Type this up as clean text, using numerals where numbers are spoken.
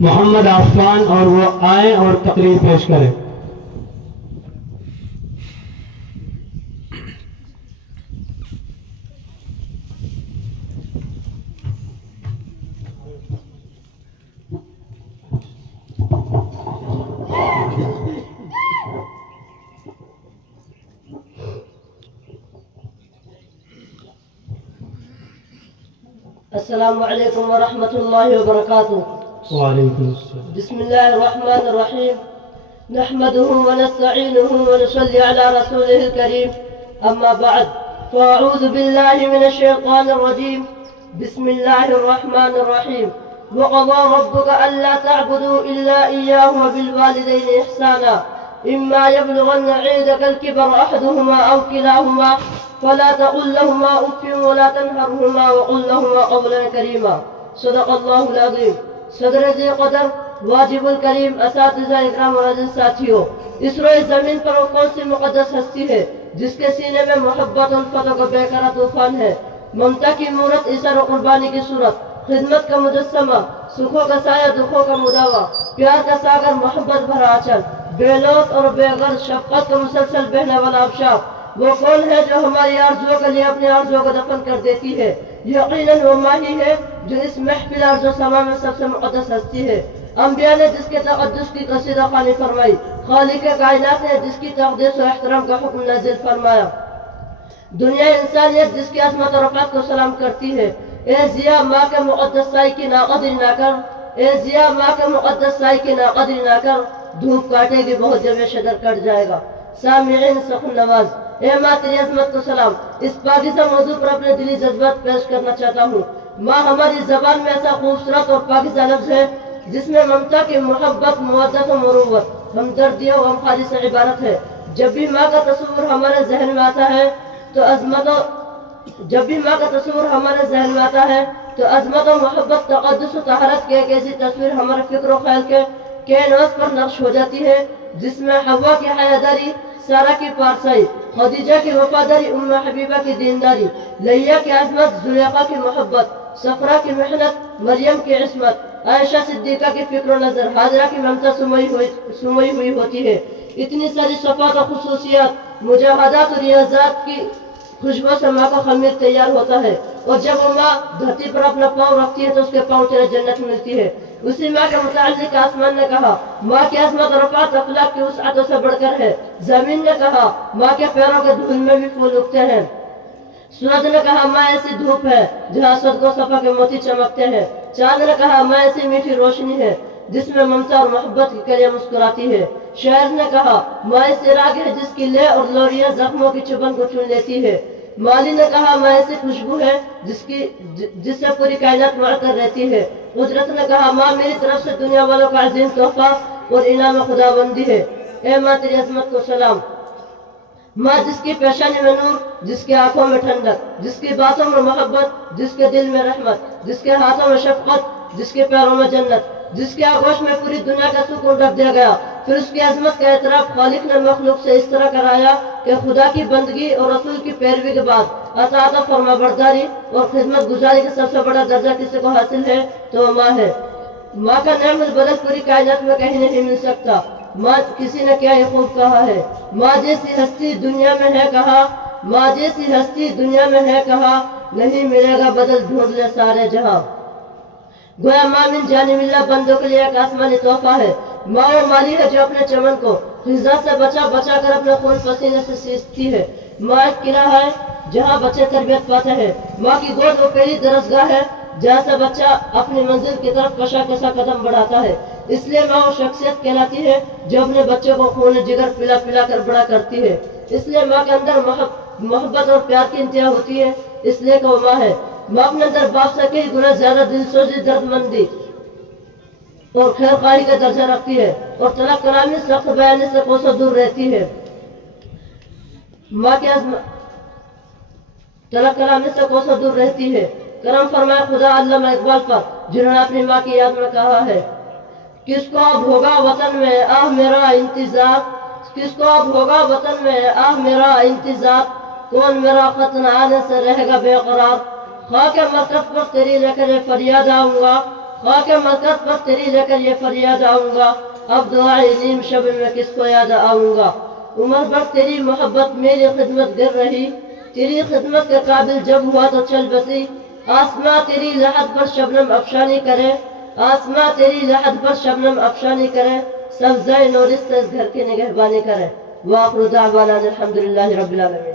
محمد عفان اور وہ آئیں اور تقریر پیش کریں. السلام علیکم ورحمۃ اللہ وبرکاتہ. وعلیکم السلام. بسم اللہ الرحمن الرحیم. نحمده ونستعینه ونصلی علی رسوله الکریم. اما بعد فاعوذ باللہ من الشیطان الرجیم. بسم اللہ الرحمن الرحیم. وقضى ربك ألا تعبدوا إلا إياه وبالوالدين إحسانا إما يبلغن عندك الكبر أحدهما أو كلاهما فلا تقل لهما أف ولا تنهرهما وقل لهما قولا كريما. صدق الله العظيم. صدر ذی قدر واجب الکریم اساتذہ اکرام اور عزیز ساتھیوں، اس روئے زمین پر وہ کون سی مقدس ہستی ہے جس کے سینے میں محبت الفت و بے قرار طوفان ہے، ممتا کی مورت، اثر و قربانی کی صورت، خدمت کا مجسمہ، سکھوں کا سایہ، دکھوں کا مداوا، پیار کا ساگر، محبت بھرا آنچل، بے لوت اور بے غرض شفقت کا مسلسل بہنے والا آبشار، وہ کون ہے جو ہماری آرزوؤں کے لیے اپنی آرزوؤں کو دفن کر دیتی ہے؟ یقیناً وہ ماں ہی ہے جو اس محفل ارض و سما میں سب سے مقدس ہستی ہے. انبیاء نے جس کے تقدس کی قصیدہ خوانی فرمائی، خالق کائنات نے جس کی تقدیس و احترام کا حکم نازل فرمایا، دنیا انسانیت جس کی عظمت و رفعت کو سلام کرتی ہے. اے ضیا ماں کے مقدس سائے کی ناقدری نہ کر، اے ضیا ماں کے مقدس سائے کی ناقدری نہ کر، دھوپ کاٹے گی بہت جب یہ شجر کٹ جائے گا. سامعین سخن نواز، اے ماں تیری عظمت کو سلام. اس پاکیزہ موضوع پر اپنے دلی جذبات پیش کرنا چاہتا ہوں. ماں ہماری زبان میں ایسا خوبصورت اور پاکیزہ لفظ ہے جس میں ممتا کی محبت، مودت و مروت، ہمدردی و غمخواری سے عبارت ہے. جب بھی ماں کا تصور ہمارے ذہن میں آتا ہے تو عظمت و محبت، تقدس و طہارت کی ایک ایسی تصویر ہمارے فکر و خیال کے کینوس پر نقش ہو جاتی ہے جس میں حوا کی حیاداری، سارہ کی پارسائی، خدیجہ کی وفاداری، ام حبیبہ کی دینداری، لیہ کی عظمت، زلیخا کی محبت، صفرا کی محنت، مریم کی عصمت، عائشہ صدیقہ کی فکر و نظر، حاضرہ کی ممتا سمئی ہوئی ہوتی ہے. اتنی ساری صفات و خصوصیات، مجاہدات و ریاضات کی خوشبو سے ماں کا خمیر تیار ہوتا ہے، اور جب وہ ماں دھرتی پر اپنا پاؤں رکھتی ہے تو اس کے پاؤں تلے جنت ملتی ہے. اسی ماں کے متعلق آسمان نے کہا، ماں کی عظمت اور رفعت افلاک کی وسعتوں سے بڑھ کر ہے. زمین نے کہا، ماں کے پیروں کے دھول میں بھی پھول اگتے ہیں. سورج نے کہا، ماں ایسی دھوپ ہے جہاں صدق و صفا کے موتی چمکتے ہیں. چاند نے کہا، ماں ایسی میٹھی روشنی ہے جس میں ممتا اور محبت کی کلیاں مسکراتی ہے. شاعر نے کہا، ماں ایسی راگ ہے جس کی لے اور لوریاں زخموں کی چبھن کو چن لیتی ہے. مالی نے کہا، ماں ایسی خوشبو ہے جس سے پوری کائنات معطر رہتی ہے. قدرت نے کہا، ماں میری طرف سے دنیا والوں کا عظیم تحفہ اور انعام خدا بندی ہے. اے ماں تیری عظمت کو سلام. ماں جس کی پیشانی میں نور، جس کی آنکھوں میں ٹھنڈک، جس کی باتوں میں محبت، جس کے دل میں رحمت، جس کے ہاتھوں میں شفقت، جس کے پیروں میں جنت، جس کے آغوش میں پوری دنیا کا سکون رکھ دیا گیا. پھر اس کی عظمت کا اعتراف خالق نے مخلوق سے اس طرح کرایا کہ خدا کی بندگی اور رسول کی پیروی کے بعد اطاعت و فرما برداری اور خدمت گزاری کا سب سے بڑا درجہ کسی کو حاصل ہے تو وہ ماں ہے. ماں کا نعم البدل پوری کائنات میں کہیں نہیں مل سکتا. ماں کسی نے کیا یہ خوب کہا ہے، ماں جیسی ہستی دنیا میں ہے کہاں، ماں جیسی ہستی دنیا میں ہے کہاں، نہیں ملے گا بدل ڈھونڈ لے سارے جہاں. گویا ماں من جانب اللہ بندوں کے لیے ایک آسمانی تحفہ ہے. ماں وہ مالی ہے جو اپنے چمن کو خزاں سے بچا بچا کر اپنے خون پسینے سے سینچتی ہے. ماں ایک قلعہ ہے جہاں بچے تربیت پاتے ہیں. ماں کی گود وہ پہلی درسگاہ ہے جہاں سے بچہ اپنی منزل کی طرف کشا کشا قدم بڑھاتا ہے. اس لیے ماں وہ شخصیت کہلاتی ہے جو اپنے بچوں کو خون جگر پلا پلا کر بڑا کرتی ہے. اس لیے ماں کے اندر محبت اور پیار کی انتہا ہوتی ہے، اس لیے کہ وہ ماں ہے. ماں اپنے اندر باپ سے کئی گنا زیادہ دل سوزی، درد مندی اور خیر خواہی کا درجہ رکھتی ہے، اور طلاق کلامی، سخت بیانی سے کوسوں دور رہتی ہے. ماں کی طلاق کلامی سے کوسوں دور رہتی ہے. کرم فرمائے خدا علامہ اقبال پر، جنہوں نے اپنی ماں کی یاد میں کہا ہے، کس کو اب ہوگا وطن میں آہ میرا انتظار، کس کو اب ہوگا وطن میں آہ میرا انتظار، کون میرا خط نہ آنے سے رہے گا بے قرار. خاک مرکز پر تیری لے کر فریاد آؤں گا، خاک مرکز پر تیری لے کر یہ فریاد آؤں گا، اب دعائے نیم شب میں کس کو یاد آؤں گا۔ عمر بھر تیری محبت میری خدمت گر رہی، تیری خدمت کے قابل جب ہوا تو چل بسی۔ آسماں تیری لحد پر شبنم افشانی کرے، آسماں تیری لحد پر شبنم افشانی کرے، سبزۂ نورس سے اس گھر کی نگہبانی کرے۔ وآخر دعوانا الحمدللہ رب العالمین۔